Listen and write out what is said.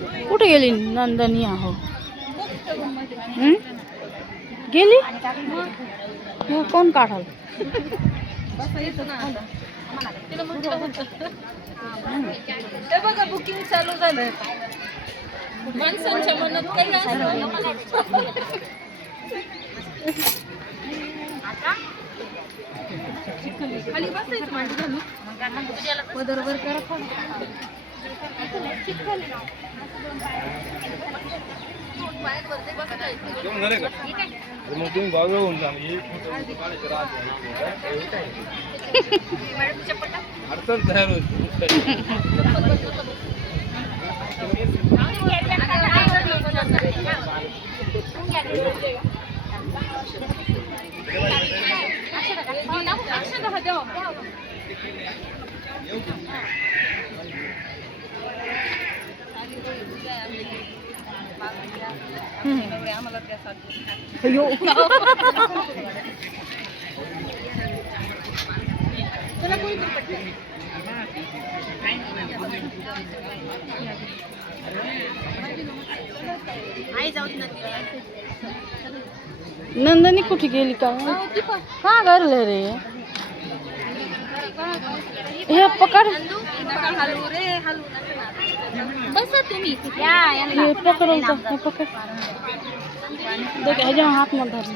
कुठे गेली नंदनी आहो? गेली? हे कोण काढाल? ते बघा बुकिंग चालू झालंय. माणसांच्या मनात काही खाली बसायचं मांडी घालून बरोबर करा. अडचण तयार नंदनी कुठे गेली का? का करले रे? हे पकड. बसा तुम्ही. हे पकड. पकड. देख ह्याच्या हात मध्ये धर.